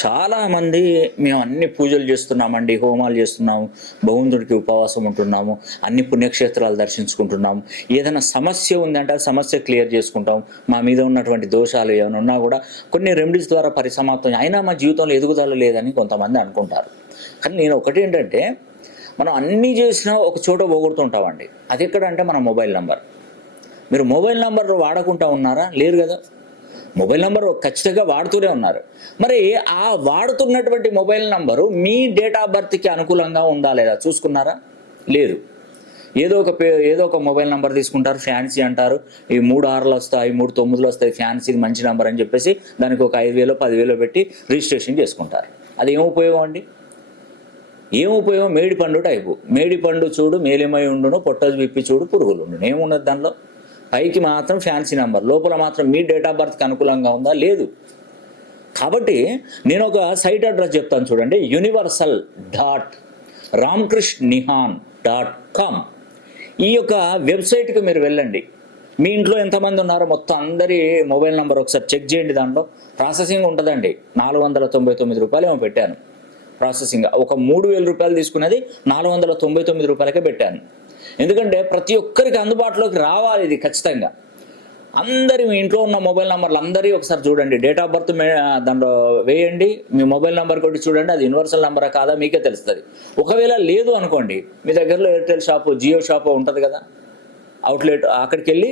చాలామంది మేము అన్ని పూజలు చేస్తున్నామండి, హోమాలు చేస్తున్నాము, భగవంతుడికి ఉపవాసం ఉంటున్నాము, అన్ని పుణ్యక్షేత్రాలు దర్శించుకుంటున్నాము. ఏదైనా సమస్య ఉందంటే ఆ సమస్య క్లియర్ చేసుకుంటాం. మా మీద ఉన్నటువంటి దోషాలు ఏమైనా ఉన్నా కూడా కొన్ని రెమెడీస్ ద్వారా పరిసమాప్తం, అయినా మా జీవితంలో ఎదుగుదల లేదని కొంతమంది అనుకుంటారు. కానీ నేను ఒకటి ఏంటంటే, మనం అన్నీ చేసినా ఒక చోట పోగొడుతుంటామండి. అది ఎక్కడంటే మన మొబైల్ నెంబర్. మీరు మొబైల్ నెంబర్ వాడకుండా ఉన్నారా? లేరు కదా. మొబైల్ నెంబర్ ఖచ్చితంగా వాడుతూనే ఉన్నారు. మరి ఆ వాడుతున్నటువంటి మొబైల్ నెంబరు మీ డేట్ ఆఫ్ బర్త్కి అనుకూలంగా ఉందా లేదా చూసుకున్నారా? లేదు. ఏదో ఒక మొబైల్ నెంబర్ తీసుకుంటారు, ఫ్యాన్సీ అంటారు. ఈ 3 6లు వస్తాయి, 3 9లు వస్తాయి, ఫ్యాన్సీ మంచి నెంబర్ అని చెప్పేసి దానికి ఒక 5,000 10,000 పెట్టి రిజిస్ట్రేషన్ చేసుకుంటారు. అది ఏం ఉపయోగం అండి? ఏం ఉపయోగం? మేడి పండు టైపు. మేడి పండు చూడు మేలిమై ఉండును, పొట్టలు విప్పి చూడు పురుగులు ఉండును. ఏమున్నది దానిలో? పైకి మాత్రం ఫ్యాన్సీ నెంబర్, లోపల మాత్రం మీ డేట్ ఆఫ్ బర్త్కి అనుకూలంగా ఉందా? లేదు. కాబట్టి నేను ఒక సైట్ అడ్రస్ చెప్తాను చూడండి. universal.ramkrishnihan.com. ఈ యొక్క వెబ్సైట్కి మీరు వెళ్ళండి. మీ ఇంట్లో ఎంతమంది ఉన్నారో మొత్తం అందరి మొబైల్ నెంబర్ ఒకసారి చెక్ చేయండి. దాంట్లో ప్రాసెసింగ్ ఉంటుందండి. 499 రూపాయలు ఏమో పెట్టాను ప్రాసెసింగ్. ఒక 3,000 రూపాయలు తీసుకున్నది 499 రూపాయలకే పెట్టాను. ఎందుకంటే ప్రతి ఒక్కరికి అందుబాటులోకి రావాలి ఇది ఖచ్చితంగా. అందరి మీ ఇంట్లో ఉన్న మొబైల్ నెంబర్లు అందరి ఒకసారి చూడండి. డేట్ ఆఫ్ బర్త్ దాంట్లో వేయండి, మీ మొబైల్ నెంబర్ కొట్టి చూడండి. అది యూనివర్సల్ నెంబరా కాదా మీకే తెలుస్తుంది. ఒకవేళ లేదు అనుకోండి, మీ దగ్గరలో ఎయిర్టెల్ షాపు, జియో షాపు ఉంటుంది కదా, అవుట్లెట్, అక్కడికి వెళ్ళి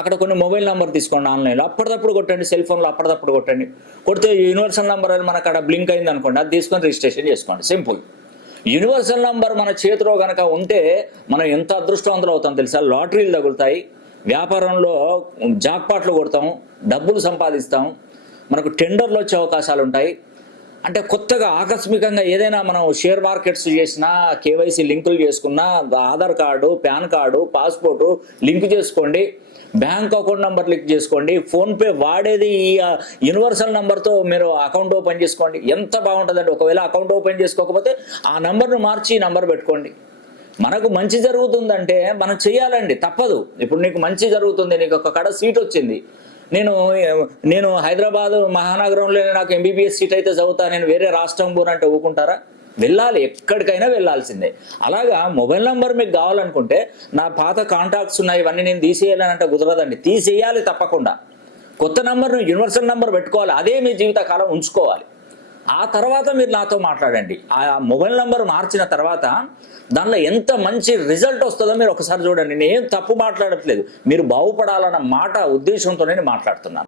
అక్కడ కొన్ని మొబైల్ నెంబర్ తీసుకోండి. ఆన్లైన్లో అప్పటిదప్పుడు కొట్టండి, సెల్ ఫోన్లో అప్పటిదప్పుడు కొట్టండి. కొడితే యూనివర్సల్ నెంబర్ అని మనకు అక్కడ బ్లింక్ అయింది అనుకోండి, అది తీసుకొని రిజిస్ట్రేషన్ చేసుకోండి. సింపుల్. యూనివర్సల్ నెంబర్ మన చేతిలో కనుక ఉంటే మనం ఎంత అదృష్టవంతులు అవుతాం తెలుసా? లాటరీలు తగులుతాయి, వ్యాపారంలో జాక్పాట్లు కొడతాం, డబ్బులు సంపాదిస్తాం, మనకు టెండర్లు వచ్చే అవకాశాలు ఉంటాయి. అంటే కొత్తగా ఆకస్మికంగా ఏదైనా మనం షేర్ మార్కెట్స్ చేసినా, కేవైసీ లింకులు చేసుకున్నా, Aadhaar card, pan card, passport link చేసుకోండి, బ్యాంక్ అకౌంట్ నెంబర్ లింక్ చేసుకోండి, ఫోన్పే వాడేది ఈ యూనివర్సల్ నెంబర్తో మీరు అకౌంట్ ఓపెన్ చేసుకోండి. ఎంత బాగుంటుందండి. ఒకవేళ అకౌంట్ ఓపెన్ చేసుకోకపోతే ఆ నెంబర్ను మార్చి ఈ నెంబర్ పెట్టుకోండి. మనకు మంచి జరుగుతుందంటే మనం చెయ్యాలండి, తప్పదు. ఇప్పుడు నీకు మంచి జరుగుతుంది, నీకు ఒక కడ సీట్ వచ్చింది, నేను హైదరాబాద్ మహానగరంలో నాకు ఎంబీబీఎస్ సీట్ అయితే చదువుతా, నేను వేరే రాష్ట్రం పోనంటే ఊరుకుంటారా? వెళ్ళాలి, ఎక్కడికైనా వెళ్ళాల్సిందే. అలాగా మొబైల్ నెంబర్ మీకు కావాలనుకుంటే, నా పాత కాంటాక్ట్స్ ఉన్నాయి, ఇవన్నీ నేను తీసేయాలని అంటే కుదరదండి. తీసేయాలి తప్పకుండా. కొత్త నెంబర్ను యూనివర్సల్ నెంబర్ పెట్టుకోవాలి, అదే మీ జీవితకాలం ఉంచుకోవాలి. ఆ తర్వాత మీరు నాతో మాట్లాడండి. ఆ మొబైల్ నెంబర్ మార్చిన తర్వాత దానిలో ఎంత మంచి రిజల్ట్ వస్తుందో మీరు ఒకసారి చూడండి. నేను ఏం తప్పు మాట్లాడట్లేదు, మీరు బాగుపడాలన్న మాట ఉద్దేశంతోనే మాట్లాడుతున్నాను.